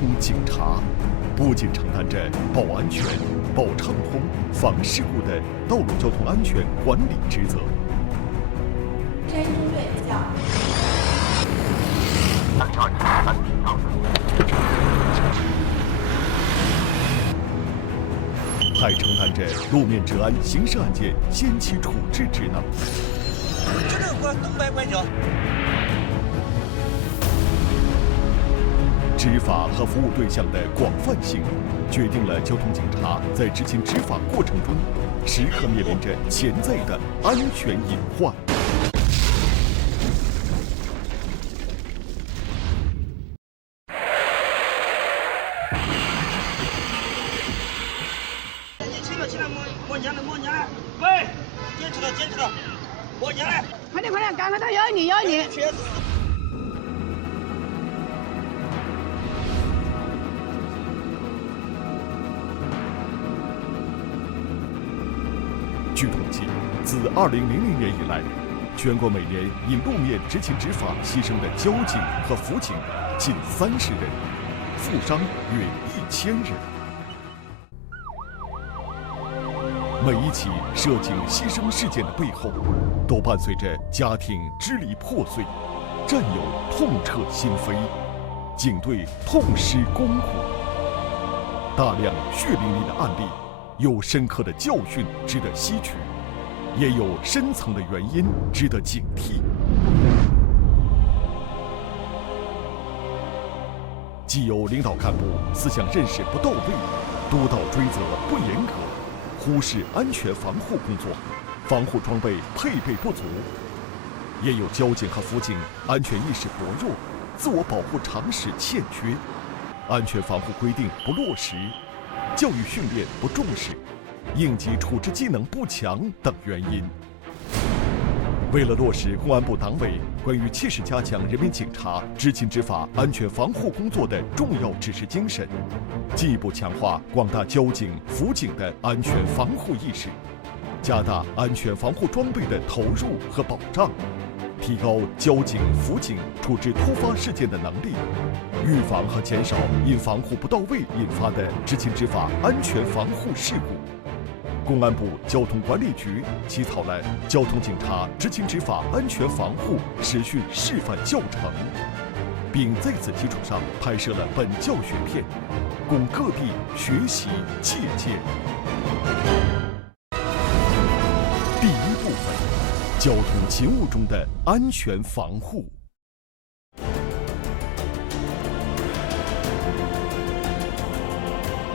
通警察不仅承担着保安全、保畅通、防事故的道路交通安全管理职责。侦中队叫。还承担着路面治安刑事案件先期处置职能。就这个东北拐角。执法和服务对象的广泛性，决定了交通警察在执行执法过程中，时刻面临着潜在的安全隐患。摸你来，喂，坚持了，摸你来，快点，赶快到有你。据统计，自2000年以来，全国每年因路面执勤执法牺牲的交警和辅警近30人，负伤约1000人。每一起涉警牺牲事件的背后，都伴随着家庭支离破碎，战友痛彻心扉，警队痛失肱骨。大量血淋淋的案例，有深刻的教训值得吸取，也有深层的原因值得警惕。既有领导干部思想认识不到位，督导追责不严格，忽视安全防护工作，防护装备配备不足；也有交警和辅警安全意识薄弱，自我保护常识欠缺，安全防护规定不落实，教育训练不重视，应急处置技能不强等原因。为了落实公安部党委关于切实加强人民警察执勤执法安全防护工作的重要指示精神，进一步强化广大交警、辅警的安全防护意识，加大安全防护装备的投入和保障，提高交警、辅警处置突发事件的能力，预防和减少因防护不到位引发的执勤执法安全防护事故。公安部交通管理局起草了交通警察执勤执法安全防护实训示范教程，并在此基础上拍摄了本教学片，供各地学习借鉴。第一部分，交通勤务中的安全防护。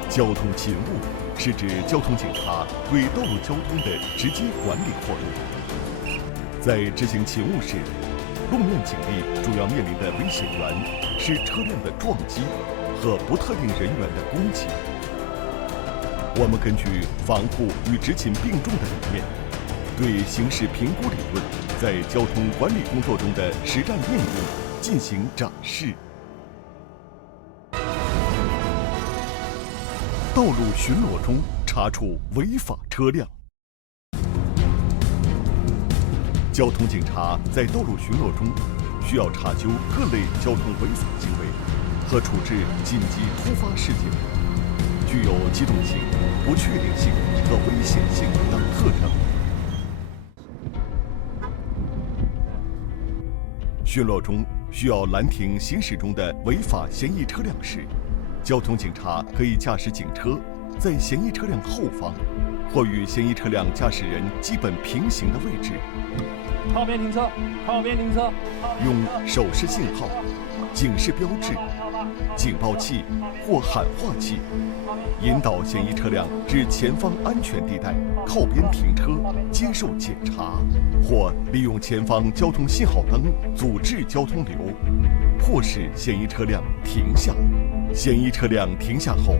交通勤务是指交通警察对道路交通的直接管理活动。在执行勤务时，路面警力主要面临的危险源是车辆的撞击和不特定人员的攻击。我们根据防护与执勤并重的理念，对形势评估理论在交通管理工作中的实战应用进行展示。道路巡逻中查处违法车辆。交通警察在道路巡逻中需要查究各类交通违法行为和处置紧急突发事件，具有机动性、不确定性和危险性等特征。巡逻中需要拦停行驶中的违法嫌疑车辆时，交通警察可以驾驶警车在嫌疑车辆后方或与嫌疑车辆驾驶人基本平行的位置，靠边停车，用手势信号、警示标志、警报器或喊话器引导嫌疑车辆至前方安全地带靠边停车接受检查，或利用前方交通信号灯阻滞交通流，迫使嫌疑车辆停下。嫌疑车辆停下后，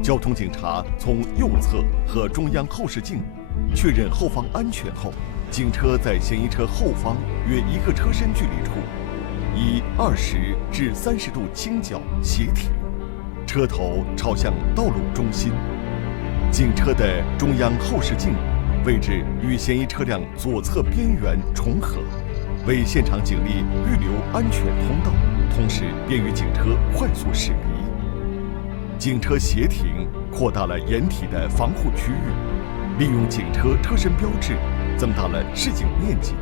交通警察从右侧和中央后视镜确认后方安全后，警车在嫌疑车后方约1个车身距离处，以20至30度倾角斜停，车头朝向道路中心。警车的中央后视镜位置与嫌疑车辆左侧边缘重合，为现场警力预留安全通道，同时便于警车快速驶离。警车协停扩大了掩体的防护区域，利用警车车身标志增大了示警面积。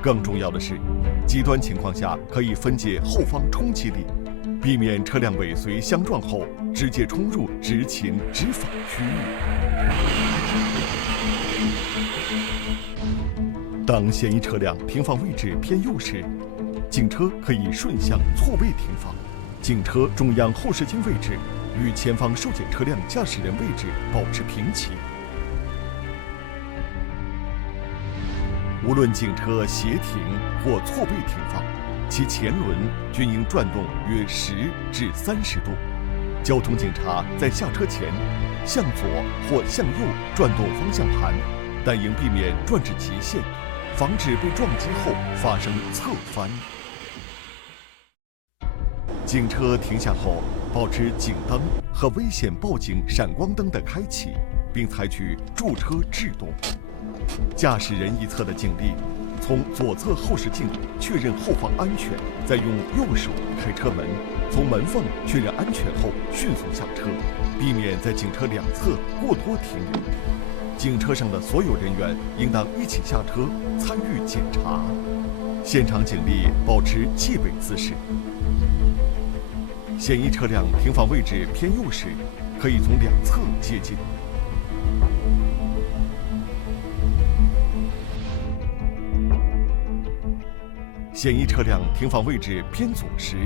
更重要的是，极端情况下可以分解后方冲击力，避免车辆尾随相撞后直接冲入执勤执法区域。当嫌疑车辆停放位置偏右时，警车可以顺向错位停放，警车中央后视镜位置与前方受检车辆驾驶人位置保持平齐。无论警车协停或错位停放，其前轮均应转动约10至30度。交通警察在下车前，向左或向右转动方向盘，但应避免转至极限，防止被撞击后发生侧翻。警车停下后，保持警灯和危险报警闪光灯的开启，并采取驻车制动。驾驶人一侧的警力从左侧后视镜确认后方安全，再用右手开车门，从门缝确认安全后迅速下车，避免在警车两侧过多停留。警车上的所有人员应当一起下车参与检查。现场警力保持戒备姿势。嫌疑车辆停放位置偏右时，可以从两侧接近。嫌疑车辆停放位置偏左时，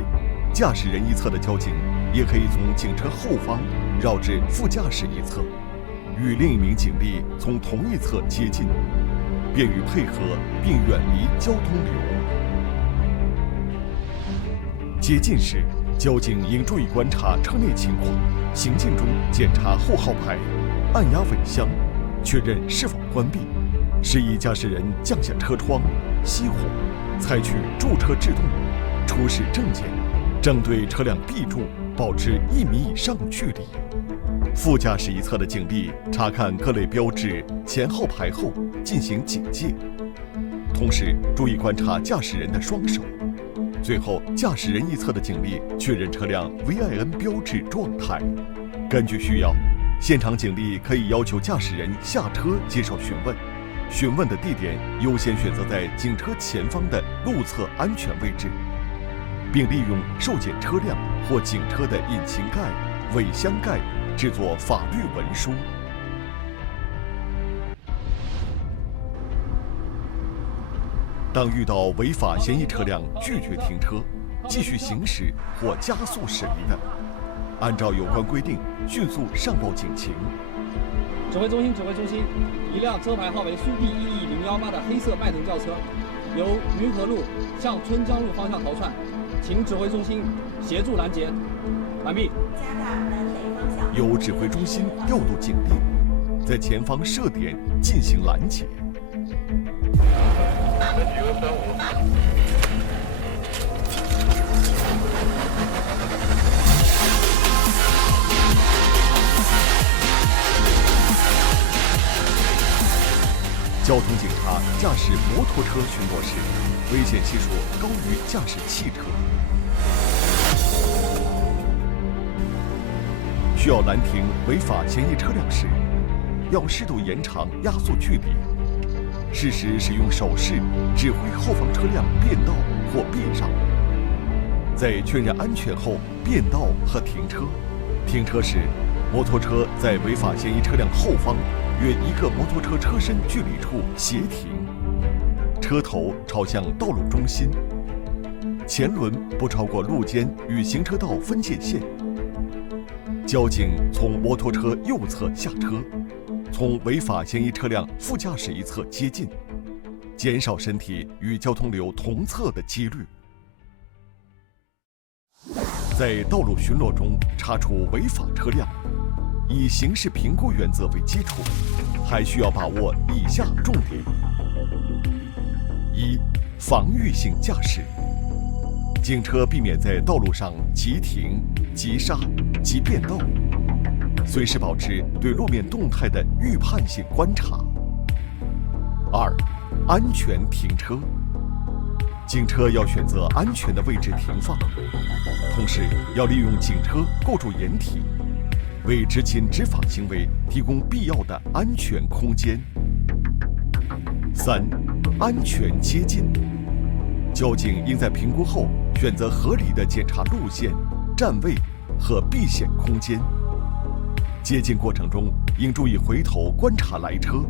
驾驶人一侧的交警也可以从警车后方绕至副驾驶一侧，与另一名警力从同一侧接近，便于配合并远离交通流。接近时，交警应注意观察车内情况，行进中检查后号牌，按压尾箱，确认是否关闭，示意驾驶人降下车窗，熄火，采取驻车制动，出示证件，正对车辆 B 柱保持1米以上距离。副驾驶一侧的警力查看各类标志、前号牌后进行警戒，同时注意观察驾驶人的双手。最后，驾驶人一侧的警力确认车辆 VIN 标志状态。根据需要，现场警力可以要求驾驶人下车接受询问，询问的地点优先选择在警车前方的路侧安全位置，并利用受检车辆或警车的引擎盖、尾箱盖制作法律文书。当遇到违法嫌疑车辆拒绝停车、继续行驶或加速驶离的，按照有关规定迅速上报警情。指挥中心，一辆车牌号为苏 D EE018的黑色迈腾轿车，由云河路向春江路方向逃窜，请指挥中心协助拦截。完毕。由指挥中心调度警力，在前方设点进行拦截。交通警察驾驶摩托车巡逻时，危险系数高于驾驶汽车。需要拦停违法嫌疑车辆时，要适度延长压缩距离，适时使用手势指挥后方车辆变道或避让。在确认安全后变道和停车。停车时，摩托车在违法嫌疑车辆后方约1个摩托车车身距离处协停，车头朝向道路中心，前轮不超过路肩与行车道分界线。交警从摩托车右侧下车，从违法嫌疑车辆副驾驶一侧接近，减少身体与交通流同侧的几率。在道路巡逻中查处违法车辆，以刑事评估原则为基础，还需要把握以下重点：一、防御性驾驶。警车避免在道路上急停、急刹、急变道，随时保持对路面动态的预判性观察。二、安全停车。警车要选择安全的位置停放，同时要利用警车构筑掩体，为执勤执法行为提供必要的安全空间。3、安全接近。交警应在评估后选择合理的检查路线、站位和避险空间。接近过程中应注意回头观察来车，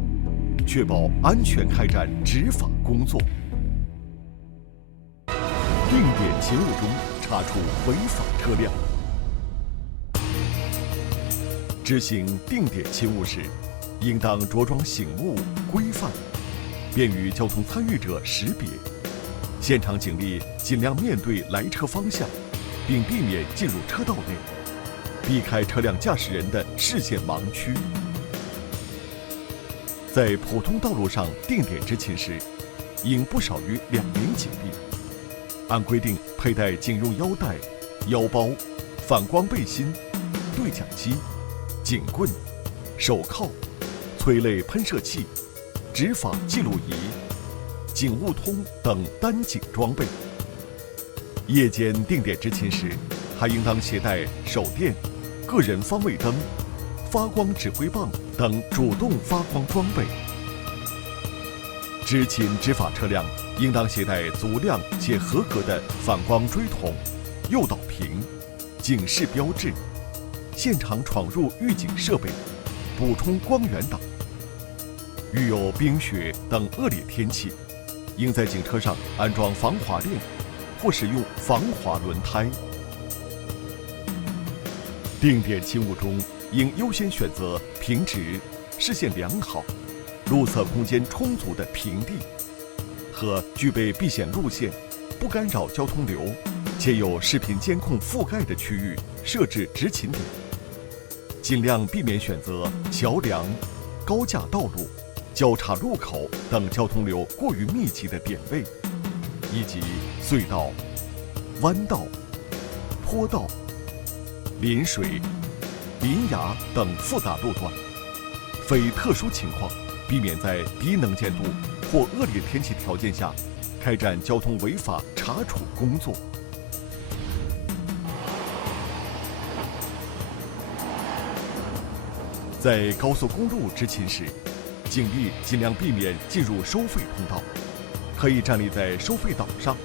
确保安全开展执法工作。定点勤务中查处违法车辆。执行定点勤务时，应当着装醒目、规范，便于交通参与者识别。现场警力尽量面对来车方向，并避免进入车道内，避开车辆驾驶人的视线盲区。在普通道路上定点执勤时，应不少于2名警力。按规定佩戴警用腰带、腰包、反光背心、对讲机、警棍、手铐、催泪喷射器、执法记录仪、警务通等单警装备。夜间定点执勤时，还应当携带手电、个人方位灯、发光指挥棒等主动发光装备。执勤执法车辆应当携带足量且合格的反光锥筒、诱导屏、警示标志、现场闯入预警设备、补充光源等。遇有冰雪等恶劣天气，应在警车上安装防滑链或使用防滑轮胎。定点勤务中应优先选择平直、视线良好、路侧空间充足的平地和具备避险路线、不干扰交通流且有视频监控覆盖的区域设置执勤点，尽量避免选择桥梁、高架道路、交叉路口等交通流过于密集的点位，以及隧道、弯道、坡道、临水、临崖等复杂路段。非特殊情况，避免在低能见度或恶劣天气条件下开展交通违法查处工作。在高速公路执勤时，警力尽量避免进入收费通道，可以站立在收费岛上，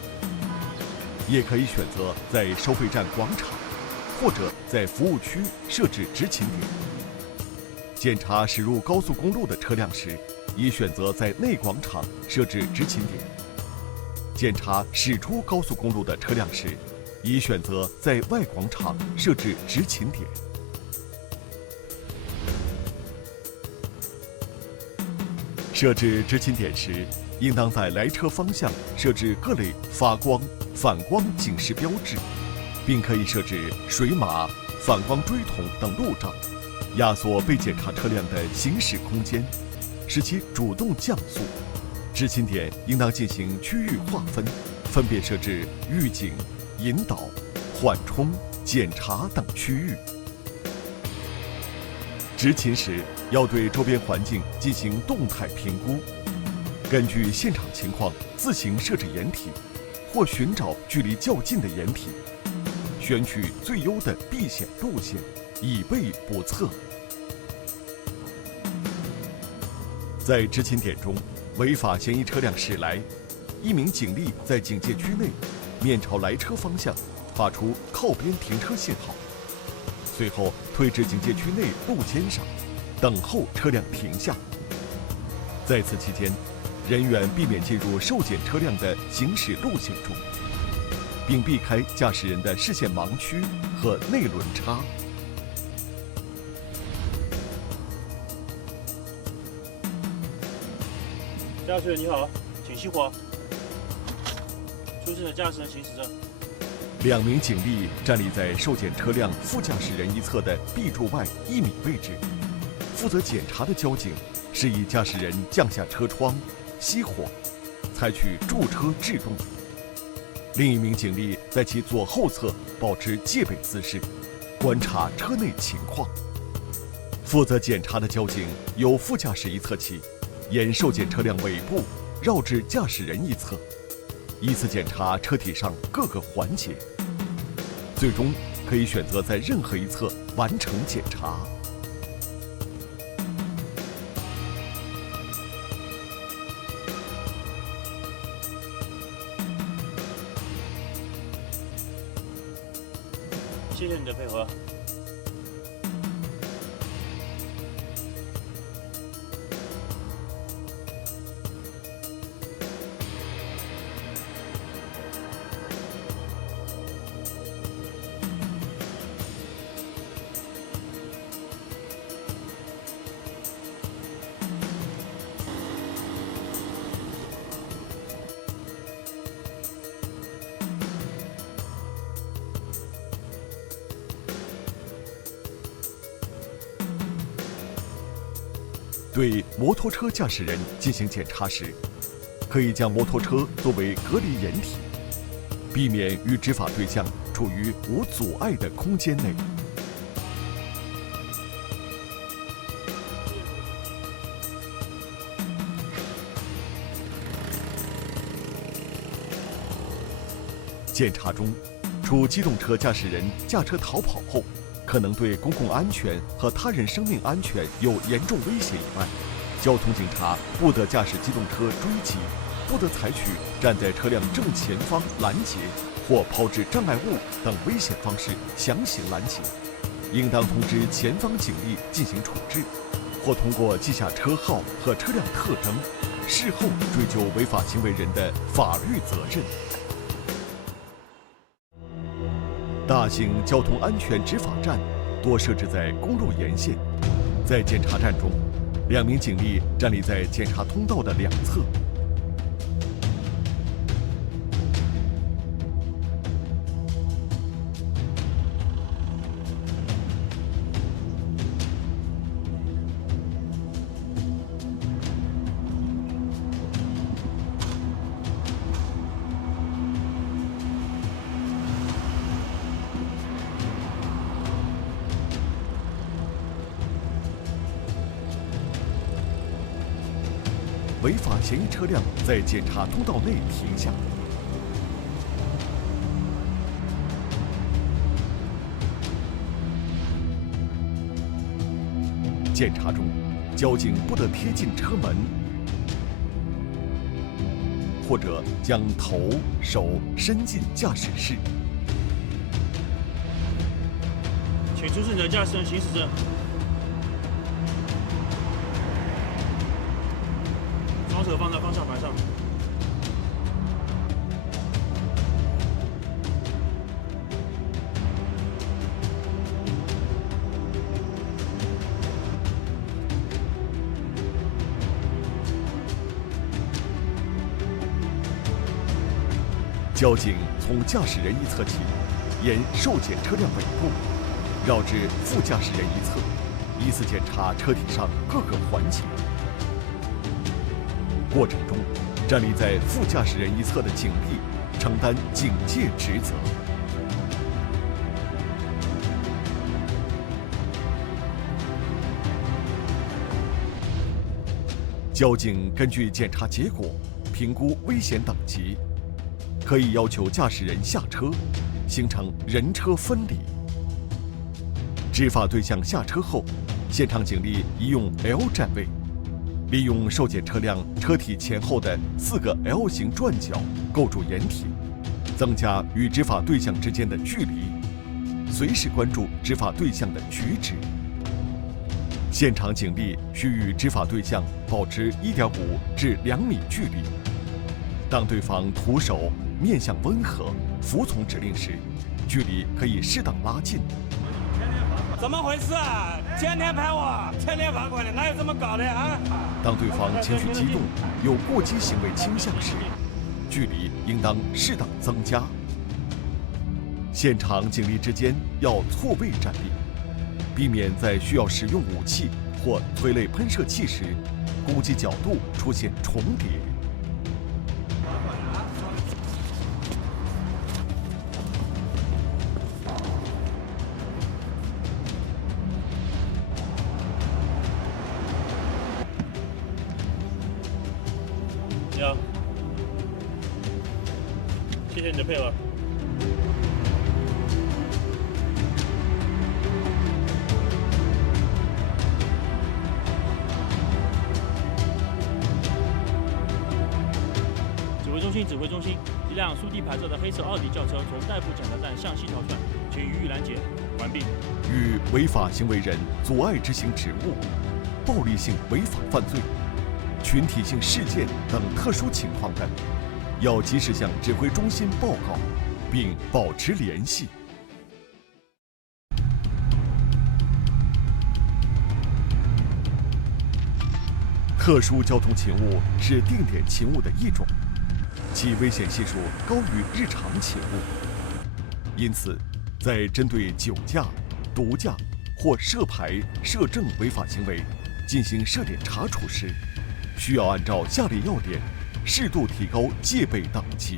也可以选择在收费站广场或者在服务区设置执勤点。检查驶入高速公路的车辆时，宜选择在内广场设置执勤点；检查驶出高速公路的车辆时，宜选择在外广场设置执勤点。设置执勤点时，应当在来车方向设置各类发光、反光警示标志，并可以设置水马、反光锥筒等路障，压缩被检查车辆的行驶空间，使其主动降速。执勤点应当进行区域划分，分别设置预警、引导、缓冲、检查等区域。执勤时要对周边环境进行动态评估，根据现场情况自行设置掩体，或寻找距离较近的掩体，选取最优的避险路线，以备不测。在执勤点中，违法嫌疑车辆驶来，一名警力在警戒区内面朝来车方向发出靠边停车信号，随后退至警戒区内路肩上，等候车辆停下。在此期间，人员避免进入受检车辆的行驶路线中，并避开驾驶人的视线盲区和内轮差。驾驶员你好，请熄火。出示的驾驶人行驶证。2名警力站立在受检车辆副驾驶人一侧的 B 柱外1米位置，负责检查的交警示意驾驶人降下车窗，熄火，采取驻车制动。另一名警力在其左后侧保持戒备姿势，观察车内情况。负责检查的交警由副驾驶一侧起，沿受检车辆尾部绕至驾驶人一侧，依次检查车体上各个环节，最终可以选择在任何一侧完成检查。谢谢你的配合。对摩托车驾驶人进行检查时，可以将摩托车作为隔离掩体，避免与执法对象处于无阻碍的空间内。检查中，除机动车驾驶人驾车逃跑后可能对公共安全和他人生命安全有严重威胁以外，交通警察不得驾驶机动车追击，不得采取站在车辆正前方拦截或抛掷障碍物等危险方式强行拦截，应当通知前方警力进行处置，或通过记下车号和车辆特征，事后追究违法行为人的法律责任。大型交通安全执法站多设置在公路沿线，在检查站中，2名警力站立在检查通道的两侧。违法嫌疑车辆在检查通道内停下。检查中，交警不得贴近车门，或者将头、手伸进驾驶室。请出示你的驾驶人行驶证。双手放在方向盘上。交警从驾驶人一侧起，沿受检车辆尾部，绕至副驾驶人一侧，依次检查车体上各个环节。过程中，站立在副驾驶人一侧的警力承担警戒职责。交警根据检查结果评估危险等级，可以要求驾驶人下车，形成人车分离。执法对象下车后，现场警力宜用 L 站位，利用受检车辆车体前后的4个 L 型转角构筑掩体，增加与执法对象之间的距离，随时关注执法对象的举止。现场警力需与执法对象保持1.5至2米距离。当对方徒手、面相温和、服从指令时，距离可以适当拉近。怎么回事啊？天天拍我，天天罚款的，哪有这么搞的啊？当对方情绪激动、有过激行为倾向时，距离应当适当增加。现场警力之间要错位站立，避免在需要使用武器或催泪喷射器时，攻击角度出现重叠。你好，谢谢你的配合。信指挥中心，一辆苏 D 牌照的黑色奥迪轿车从代步检查站向西逃窜，请予以拦截。完毕。与违法行为人阻碍执行职务、暴力性违法犯罪、群体性事件等特殊情况的，要及时向指挥中心报告，并保持联系。特殊交通勤务是定点勤务的一种，其危险系数高于日常勤务。因此，在针对酒驾、毒驾或涉牌、涉证违法行为进行设点查处时，需要按照下列要点，适度提高戒备等级：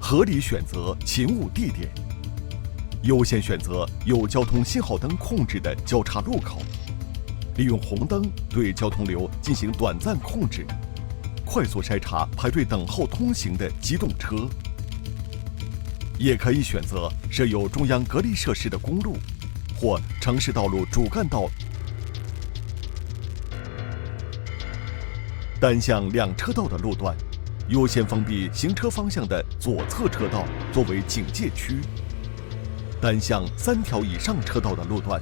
合理选择勤务地点，优先选择有交通信号灯控制的交叉路口，利用红灯对交通流进行短暂控制，快速筛查排队等候通行的机动车。也可以选择设有中央隔离设施的公路或城市道路主干道单向两车道的路段，优先封闭行车方向的左侧车道作为警戒区；单向3条以上车道的路段，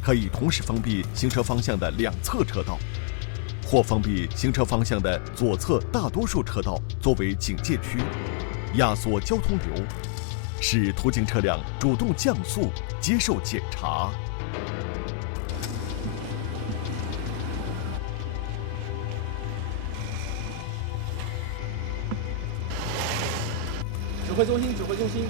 可以同时封闭行车方向的两侧车道，或封闭行车方向的左侧大多数车道作为警戒区，压缩交通流，使途经车辆主动降速接受检查。指挥中心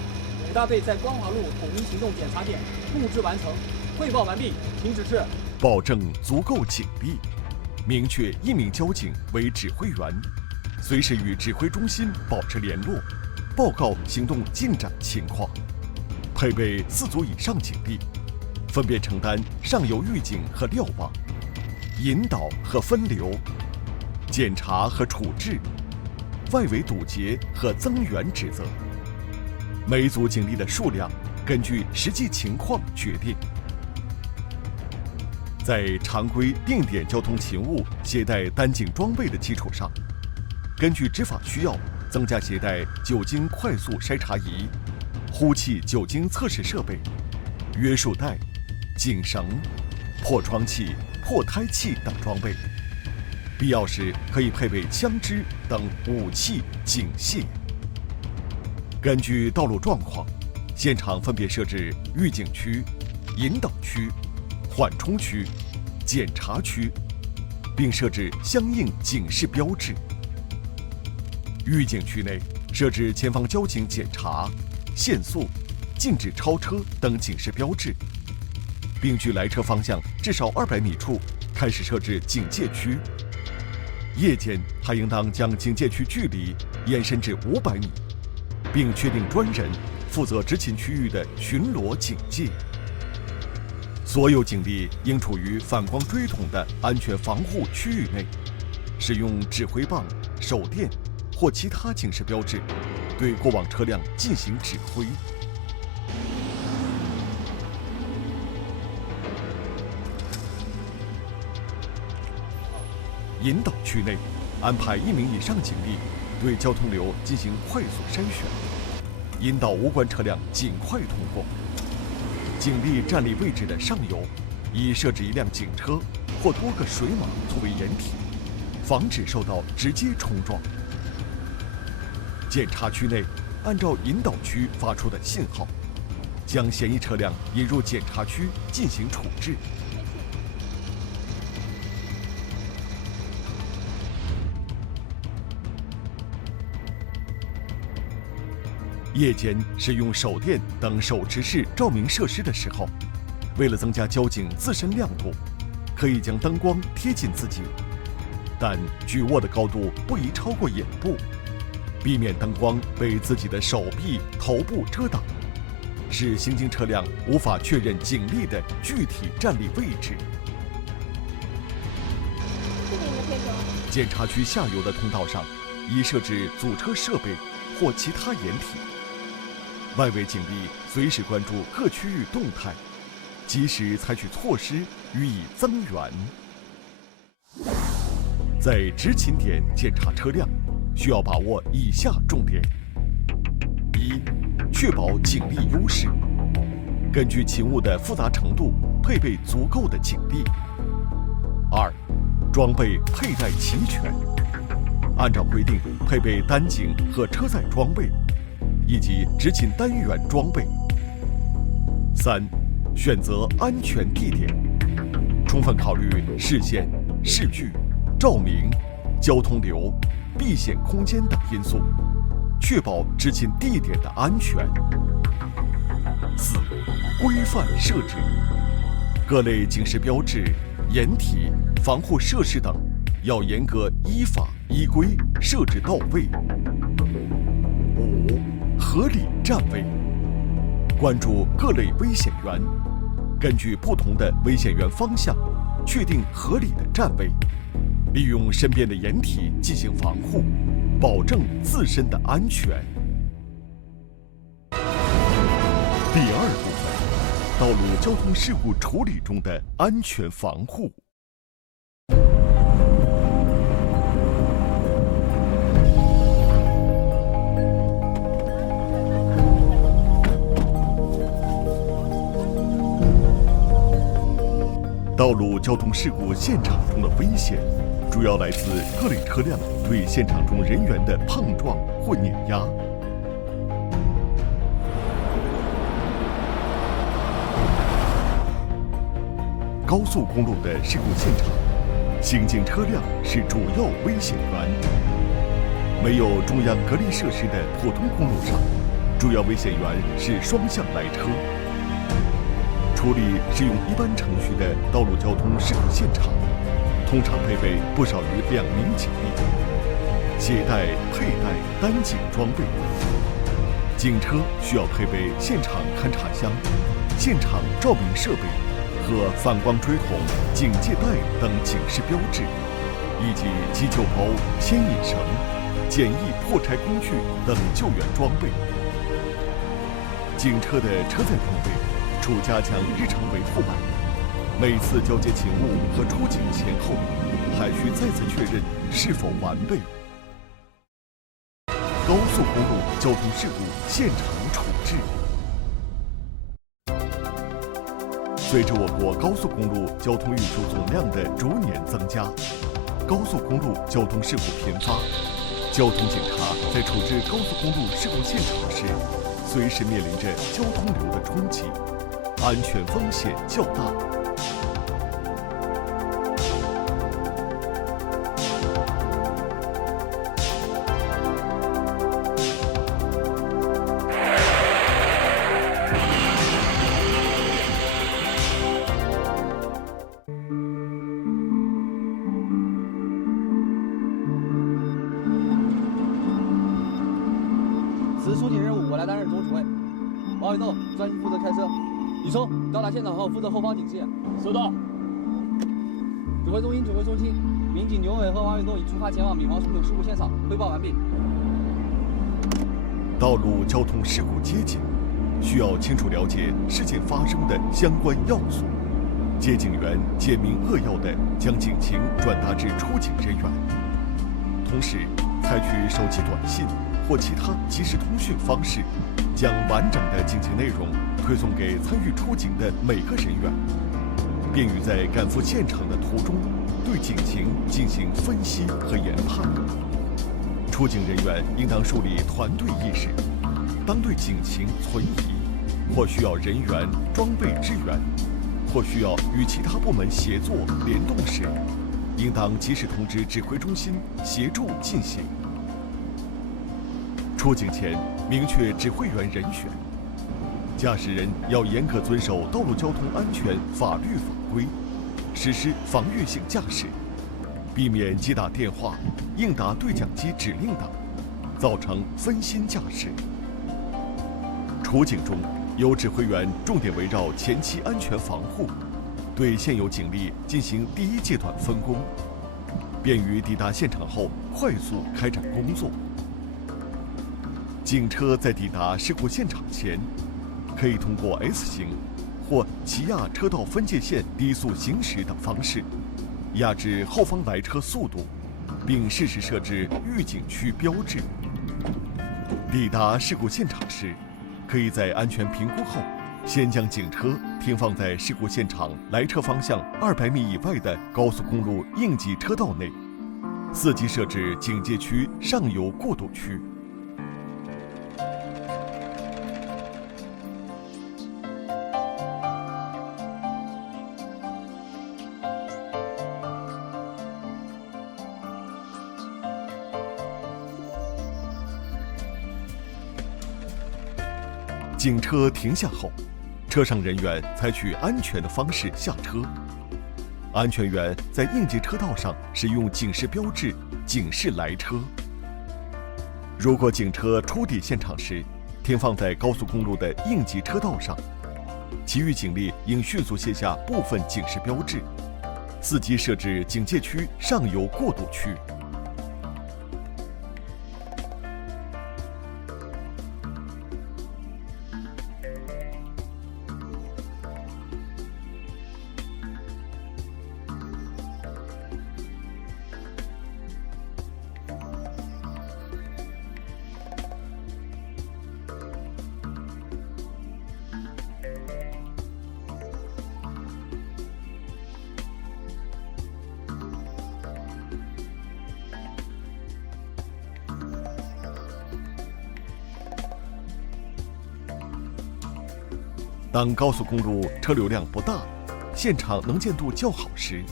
，5大队在光华路统一行动检查点布置完成，汇报完毕，请指示。保证足够警力，明确1名交警为指挥员，随时与指挥中心保持联络，报告行动进展情况。配备4组以上警力，分别承担上游预警和瞭望、引导和分流、检查和处置、外围堵截和增援职责。每组警力的数量根据实际情况决定。在常规定点交通勤务携带单警装备的基础上，根据执法需要，增加携带酒精快速筛查仪、呼气酒精测试设备、约束带、警绳、破窗器、破胎器等装备，必要时可以配备枪支等武器警械。根据道路状况，现场分别设置预警区、引导区、缓冲区、检查区，并设置相应警示标志。预警区内设置前方交警检查、限速、禁止超车等警示标志，并距来车方向至少200米处开始设置警戒区。夜间还应当将警戒区距离延伸至500米，并确定专人负责执勤区域的巡逻警戒。所有警力应处于反光锥筒的安全防护区域内，使用指挥棒、手电或其他警示标志对过往车辆进行指挥。引导区内安排1名以上警力对交通流进行快速筛选，引导无关车辆尽快通过。警力站立位置的上游已设置1辆警车或多个水马作为掩体，防止受到直接冲撞。检查区内按照引导区发出的信号，将嫌疑车辆引入检查区进行处置。夜间使用手电等手持式照明设施的时候，为了增加交警自身亮度，可以将灯光贴近自己，但举握的高度不宜超过眼部，避免灯光被自己的手臂、头部遮挡，使行经车辆无法确认警力的具体站立位置。检查区下游的通道上已设置阻车设备或其他掩体，外围警力随时关注各区域动态，及时采取措施予以增援。在执勤点检查车辆，需要把握以下重点：一、确保警力优势，根据勤务的复杂程度，配备足够的警力；二、装备佩戴齐全，按照规定配备单警和车载装备，以及执勤单元装备；三、选择安全地点，充分考虑视线、视距、照明、交通流、避险空间等因素，确保执勤地点的安全。四、规范设置，各类警示标志、掩体、防护设施等要严格依法依规设置到位。五、合理站位，关注各类危险源，根据不同的危险源方向，确定合理的站位，利用身边的掩体进行防护，保证自身的安全。第二部分，道路交通事故处理中的安全防护。道路交通事故现场中的危险，主要来自各类车辆对现场中人员的碰撞或碾压。高速公路的事故现场，行经车辆是主要危险源。没有中央隔离设施的普通公路上，主要危险源是双向来车。处理适用一般程序的道路交通事故现场，通常配备不少于2名警力，携带佩戴单警装备。警车需要配备现场勘查箱、现场照明设备和反光锥筒、警戒带等警示标志，以及急救包、牵引绳、简易破拆工具等救援装备。警车的车载装备除加强日常维护外，每次交接勤务和出警前后，还需再次确认是否完备。高速公路交通事故现场处置。随着我国高速公路交通运输总量的逐年增加，高速公路交通事故频发，交通警察在处置高速公路事故现场时，随时面临着交通流的冲击，安全风险较大。此出警任务我来担任总指挥，王伟栋专心负责开车，李聪到达现场后负责后方警戒。收到。指挥中心，指挥中心，民警牛伟和王伟栋已出发前往闵王枢纽事故现场，汇报完毕。道路交通事故接警，需要清楚了解事件发生的相关要素，接警员简明扼要地将警情转达至出警人员，同时采取手机短信或其他即时通讯方式，将完整的警情内容推送给参与出警的每个人员，便于在赶赴现场的途中对警情进行分析和研判。出警人员应当树立团队意识，当对警情存疑，或需要人员装备支援，或需要与其他部门协作联动时，应当及时通知指挥中心协助进行。出警前明确指挥员人选，驾驶人要严格遵守道路交通安全法律法规，实施防御性驾驶，避免接打电话、应答对讲机指令等，造成分心驾驶。出警中，由指挥员重点围绕前期安全防护，对现有警力进行第一阶段分工，便于抵达现场后快速开展工作。警车在抵达事故现场前，可以通过 S 型或骑压车道分界线低速行驶等方式，压制后方来车速度，并适时设置预警区标志。抵达事故现场时，可以在安全评估后，先将警车停放在事故现场来车方向200米以外的高速公路应急车道内，伺机设置警戒区上游过渡区。警车停下后，车上人员采取安全的方式下车。安全员在应急车道上使用警示标志警示来车。如果警车出抵现场时停放在高速公路的应急车道上，其余警力应迅速卸下部分警示标志，伺机设置警戒区上游过渡区。当高速公路车流量不大，现场能见度较好时，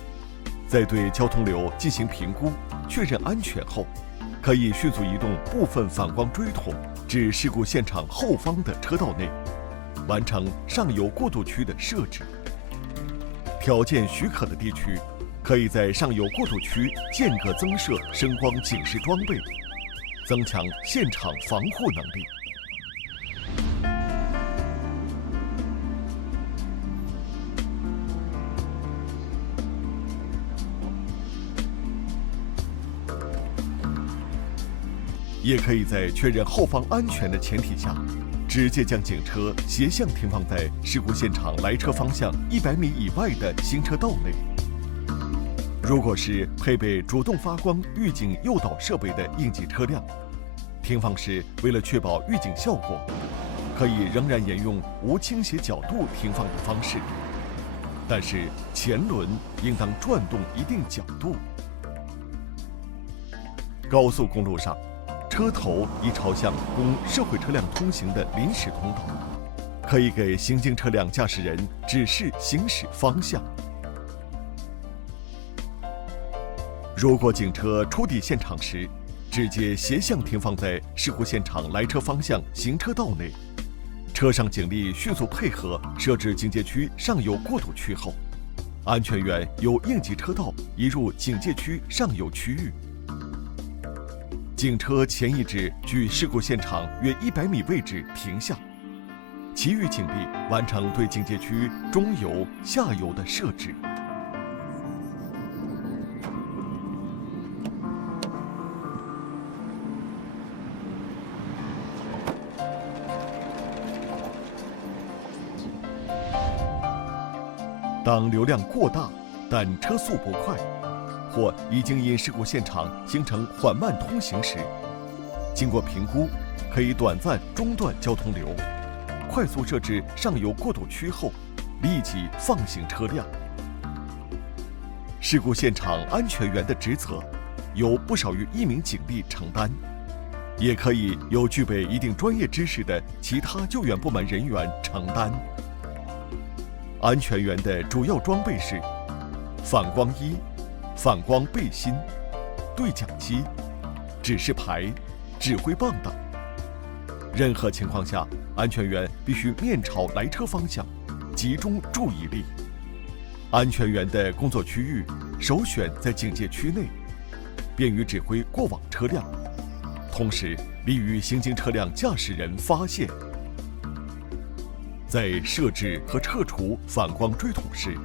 在对交通流进行评估、确认安全后，可以迅速移动部分反光锥筒至事故现场后方的车道内，完成上游过渡区的设置。条件许可的地区，可以在上游过渡区间隔增设声光警示装备，增强现场防护能力。也可以在确认后方安全的前提下，直接将警车斜向停放在事故现场来车方向100米以外的行车道内。如果是配备主动发光预警诱导设备的应急车辆，停放时为了确保预警效果，可以仍然沿用无倾斜角度停放的方式，但是前轮应当转动一定角度。高速公路上，车头宜朝向供社会车辆通行的临时通道，可以给行经车辆驾驶人指示行驶方向。如果警车出抵现场时，直接斜向停放在事故现场来车方向行车道内，车上警力迅速配合设置警戒区上游过渡区后，安全员由应急车道移入警戒区上游区域。警车前移至距事故现场约100米位置停下，其余警力完成对警戒区中游、下游的设置。当流量过大，但车速不快，或已经因事故现场形成缓慢通行时，经过评估，可以短暂中断交通流，快速设置上游过渡区后，立即放行车辆。事故现场安全员的职责，由不少于1名警力承担，也可以由具备一定专业知识的其他救援部门人员承担。安全员的主要装备是反光衣、反光背心、对讲机、指示牌、指挥棒等。任何情况下，安全员必须面朝来车方向，集中注意力。安全员的工作区域首选在警戒区内，便于指挥过往车辆，同时利于行经车辆驾驶人发现。在设置和撤除反光锥筒时，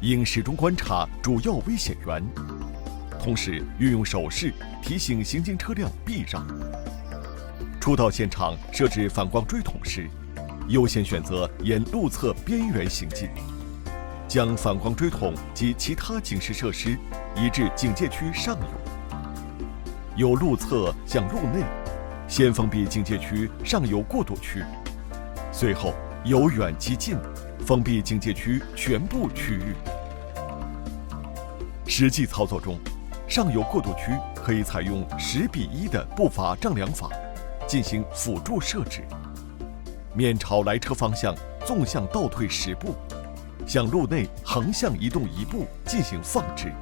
应始终观察主要危险源，同时运用手势提醒行经车辆避让。初到现场设置反光锥筒时，优先选择沿路侧边缘行进，将反光锥筒及其他警示设施移至警戒区上游，由路侧向路内，先封闭警戒区上游过渡区，随后由远及近，封闭警戒区全部区域。实际操作中，上游过渡区可以采用10:1的步伐丈量法进行辅助设置，面朝来车方向纵向倒退10步，向路内横向移动1步进行放置，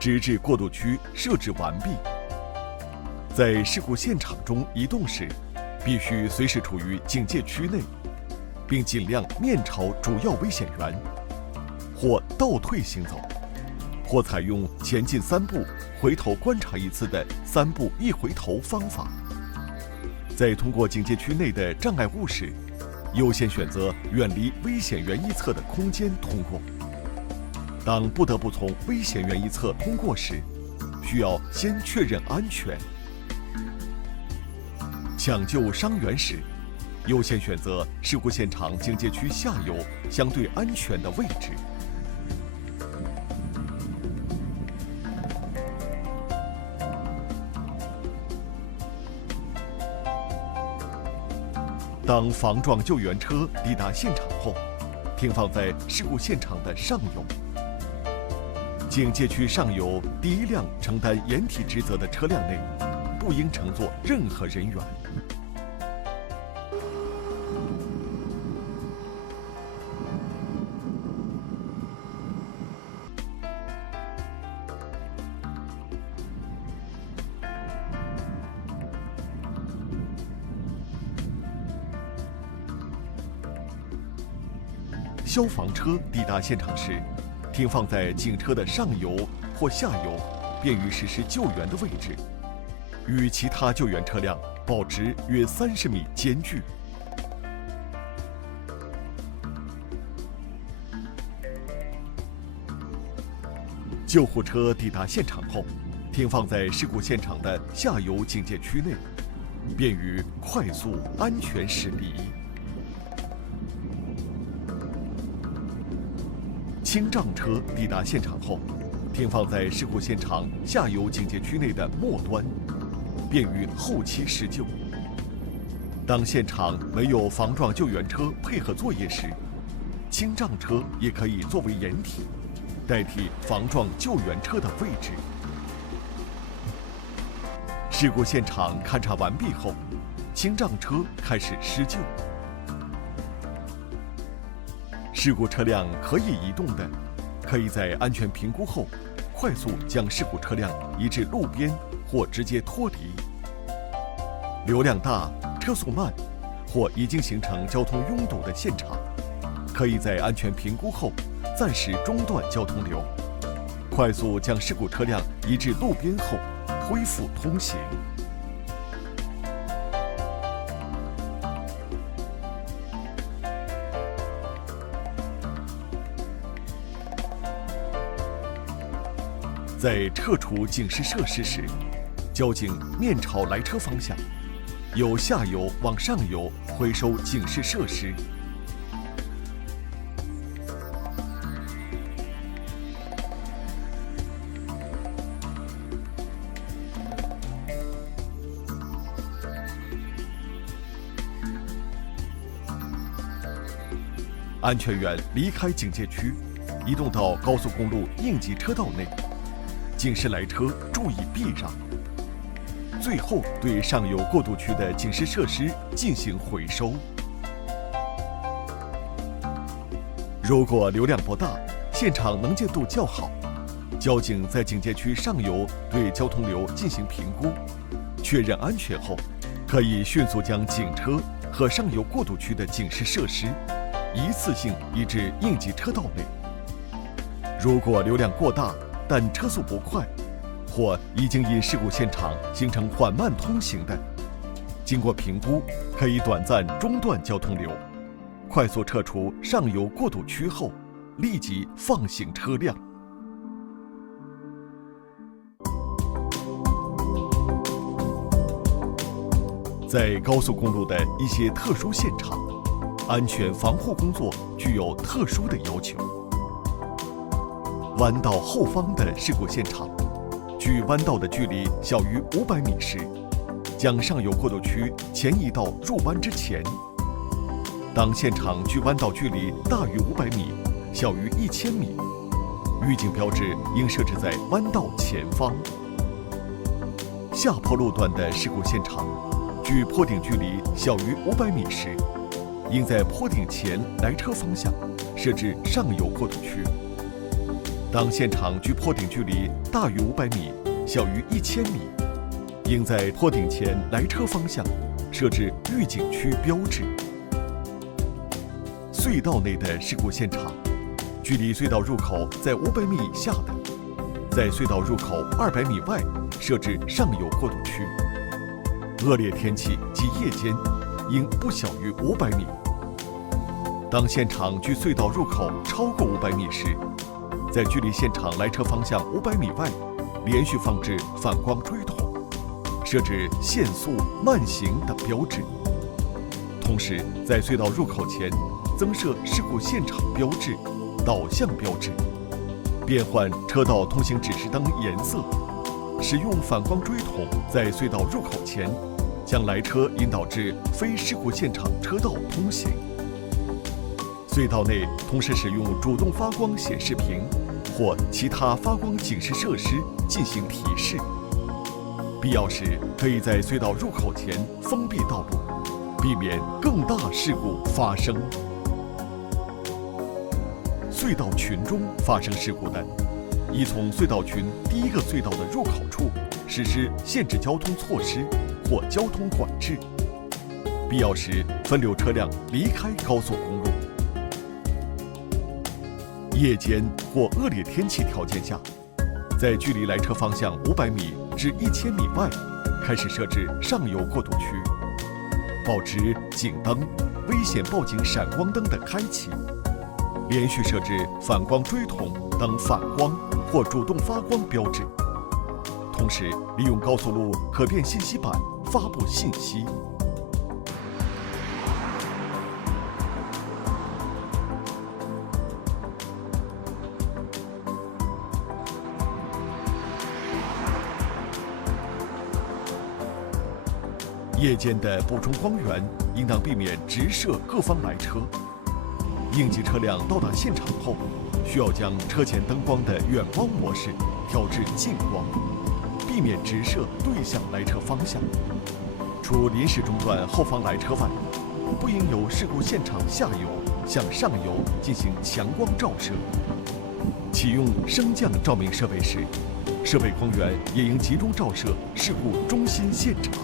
直至过渡区设置完毕。在事故现场中移动时，必须随时处于警戒区内，并尽量面朝主要危险源，或倒退行走，或采用前进3步回头观察1次的3步1回头方法。在通过警戒区内的障碍物时，优先选择远离危险源一侧的空间通过。当不得不从危险源一侧通过时，需要先确认安全。抢救伤员时，优先选择事故现场警戒区下游相对安全的位置。当防撞救援车抵达现场后，停放在事故现场的上游。警戒区上游第一辆承担掩体职责的车辆内，不应乘坐任何人员。消防车抵达现场时，停放在警车的上游或下游，便于实施救援的位置，与其他救援车辆保持约30米间距。救护车抵达现场后，停放在事故现场的下游警戒区内，便于快速安全驶离。清障车抵达现场后，停放在事故现场下游警戒区内的末端，便于后期施救。当现场没有防撞救援车配合作业时，清障车也可以作为掩体，代替防撞救援车的位置。事故现场勘查完毕后，清障车开始施救。事故车辆可以移动的，可以在安全评估后，快速将事故车辆移至路边或直接脱离。流量大、车速慢，或已经形成交通拥堵的现场，可以在安全评估后暂时中断交通流，快速将事故车辆移至路边后恢复通行。在撤除警示设施时，交警面朝来车方向，由下游往上游回收警示设施。安全员离开警戒区，移动到高速公路应急车道内。警示来车注意避让，最后对上游过渡区的警示设施进行回收。如果流量不大，现场能见度较好，交警在警戒区上游对交通流进行评估，确认安全后，可以迅速将警车和上游过渡区的警示设施一次性移至应急车道内。如果流量过大，但车速不快，或已经因事故现场形成缓慢通行的，经过评估，可以短暂中断交通流，快速撤除上游过渡区后，立即放行车辆。在高速公路的一些特殊现场，安全防护工作具有特殊的要求。弯道后方的事故现场，距弯道的距离小于500米时，将上游过渡区前移到入弯之前。当现场距弯道距离大于500米，小于1000米，预警标志应设置在弯道前方。下坡路段的事故现场，距坡顶距离小于500米时，应在坡顶前来车方向设置上游过渡区。当现场距坡顶距离大于500米，小于1000米，应在坡顶前来车方向设置预警区标志。隧道内的事故现场，距离隧道入口在500米以下的，在隧道入口200米外设置上游过渡区。恶劣天气及夜间，应不小于500米。当现场距隧道入口超过500米时，在距离现场来车方向500米外，连续放置反光锥筒，设置限速、慢行等标志。同时，在隧道入口前增设事故现场标志、导向标志，变换车道通行指示灯颜色，使用反光锥筒在隧道入口前将来车引导至非事故现场车道通行。隧道内同时使用主动发光显示屏或其他发光警示设施进行提示。必要时，可以在隧道入口前封闭道路，避免更大事故发生。隧道群中发生事故的，宜从隧道群第一个隧道的入口处实施限制交通措施或交通管制，必要时分流车辆离开高速公路。夜间或恶劣天气条件下，在距离来车方向500米至1000米外开始设置上游过渡区，保持警灯、危险报警闪光灯的开启，连续设置反光锥筒等反光或主动发光标志，同时利用高速路可变信息板发布信息。夜间的补充光源应当避免直射各方来车。应急车辆到达现场后，需要将车前灯光的远光模式调至近光，避免直射对向来车方向。除临时中断后方来车外，不应由事故现场下游向上游进行强光照射。启用升降照明设备时，设备光源也应集中照射事故中心现场。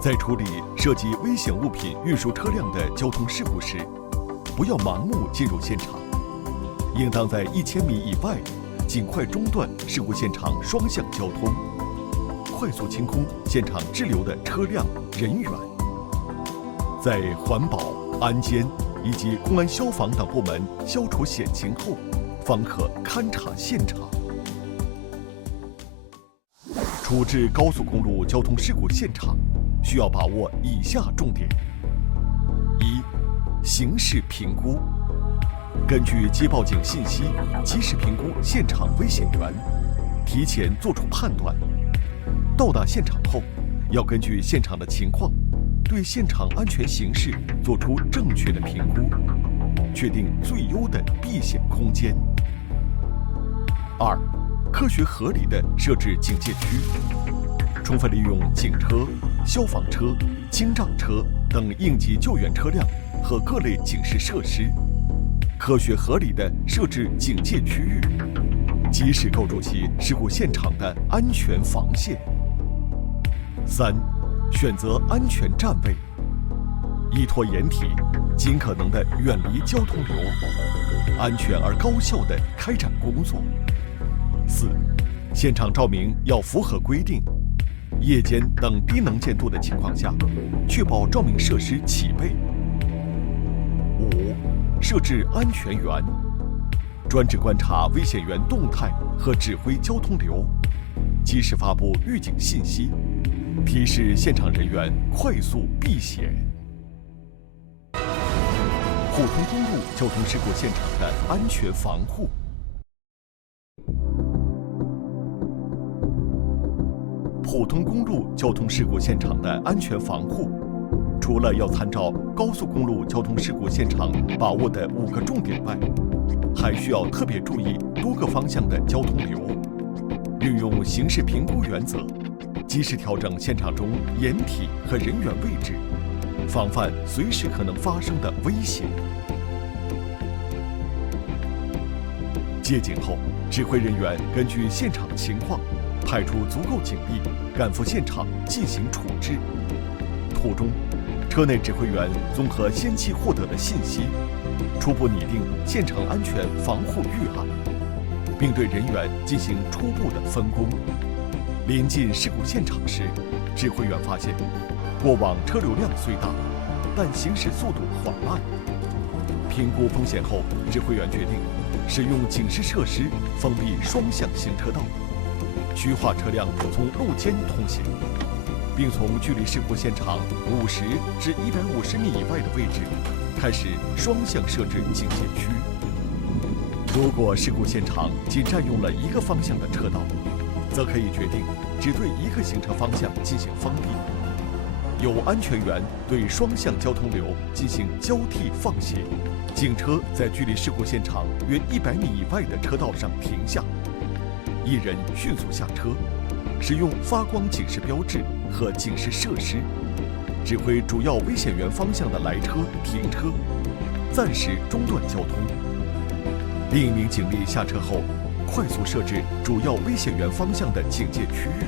在处理涉及危险物品运输车辆的交通事故时，不要盲目进入现场，应当在1000米以外尽快中断事故现场双向交通，快速清空现场滞留的车辆人员。在环保、安监以及公安、消防等部门消除险情后，方可勘察现场。处置高速公路交通事故现场，需要把握以下重点：一、形势评估，根据接报警信息，及时评估现场危险源，提前作出判断。到达现场后，要根据现场的情况，对现场安全形势做出正确的评估，确定最优的避险空间。二、科学合理地设置警戒区，充分利用警车、消防车、清障车等应急救援车辆和各类警示设施，科学合理地设置警戒区域，及时构筑起事故现场的安全防线。三、选择安全站位，依托掩体，尽可能地远离交通流，安全而高效地开展工作。四、现场照明要符合规定，夜间等低能见度的情况下，确保照明设施齐备。5. 设置安全员，专职观察危险源动态和指挥交通流，及时发布预警信息，提示现场人员快速避险。普通公路交通事故现场的安全防护。普通公路交通事故现场的安全防护，除了要参照高速公路交通事故现场把握的5个重点外，还需要特别注意多个方向的交通流，运用形势评估原则，及时调整现场中掩体和人员位置，防范随时可能发生的危险。接警后，指挥人员根据现场情况，派出足够警力赶赴现场进行处置。途中，车内指挥员综合先期获得的信息，初步拟定现场安全防护预案，并对人员进行初步的分工。临近事故现场时，指挥员发现，过往车流量虽大，但行驶速度缓慢。评估风险后，指挥员决定使用警示设施封闭双向行车道，虚化车辆从路肩通行，并从距离事故现场50至150米以外的位置开始双向设置警戒区。如果事故现场仅占用了一个方向的车道，则可以决定只对一个行车方向进行封闭，由安全员对双向交通流进行交替放行。警车在距离事故现场约100米以外的车道上停下，一人迅速下车，使用发光警示标志和警示设施，指挥主要危险源方向的来车停车，暂时中断交通。另一名警力下车后，快速设置主要危险源方向的警戒区域。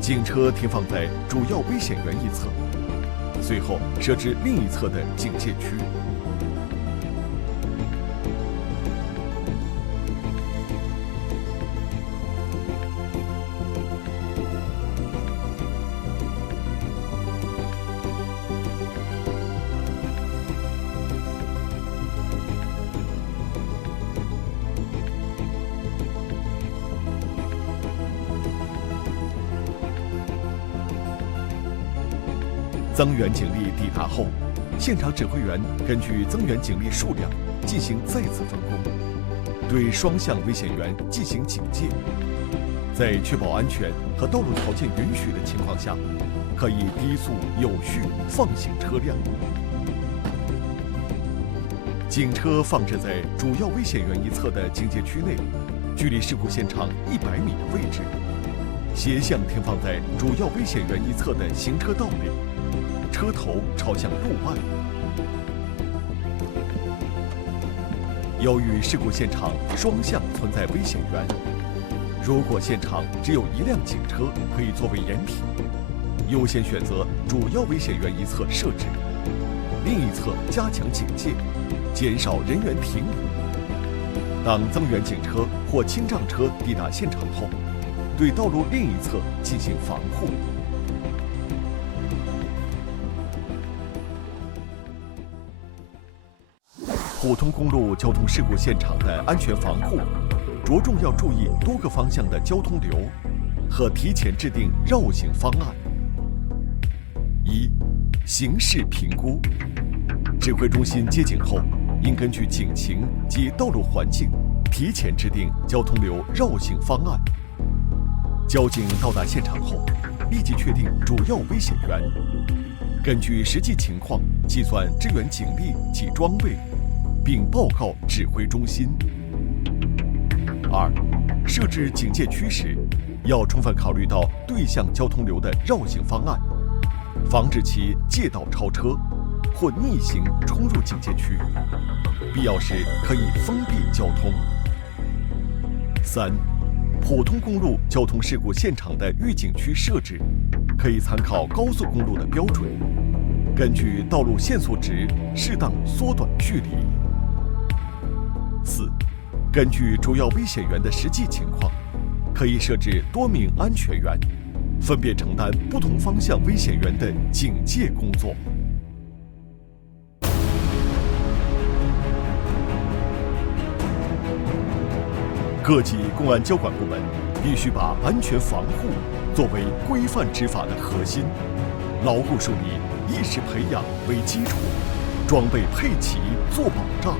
警车停放在主要危险源一侧，随后设置另一侧的警戒区。增援警力抵达后，现场指挥员根据增援警力数量进行再次分工，对双向危险源进行警戒，在确保安全和道路条件允许的情况下，可以低速有序放行车辆。警车放置在主要危险源一侧的警戒区内，距离事故现场100米的位置，斜向停放在主要危险源一侧的行车道里，车头朝向路外。由于事故现场双向存在危险源，如果现场只有一辆警车可以作为掩体，优先选择主要危险源一侧设置，另一侧加强警戒，减少人员停留。当增援警车或清障车抵达现场后，对道路另一侧进行防护。普通公路交通事故现场的安全防护，着重要注意多个方向的交通流和提前制定绕行方案。1. 形势评估。指挥中心接警后，应根据警情及道路环境，提前制定交通流绕行方案。交警到达现场后，立即确定主要危险源，根据实际情况计算支援警力及装备，并报告指挥中心。2. 设置警戒区时，要充分考虑到对向交通流的绕行方案，防止其借道超车或逆行冲入警戒区，必要时可以封闭交通。3. 普通公路交通事故现场的预警区设置，可以参考高速公路的标准，根据道路限速值适当缩短距离。4. 根据主要危险源的实际情况，可以设置多名安全员，分别承担不同方向危险源的警戒工作。各级公安交管部门必须把安全防护作为规范执法的核心，牢固树立意识培养为基础，装备配齐做保障，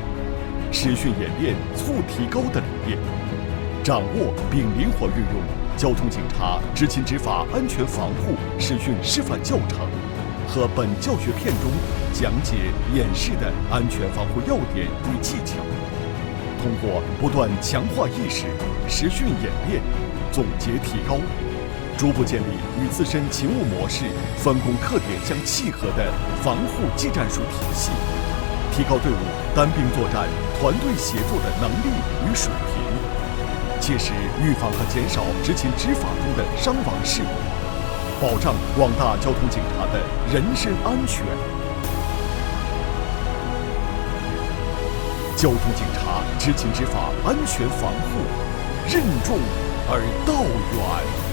实训演练促提高的理念，掌握并灵活运用交通警察执勤执法安全防护实训示范教程和本教学片中讲解演示的安全防护要点与技巧，通过不断强化意识、实训演练、总结提高，逐步建立与自身勤务模式、分工特点相契合的防护技战术体系，提高队伍单兵作战、团队协作的能力与水平，切实预防和减少执勤执法中的伤亡事故，保障广大交通警察的人身安全。交通警察执勤执法安全防护，任重而道远。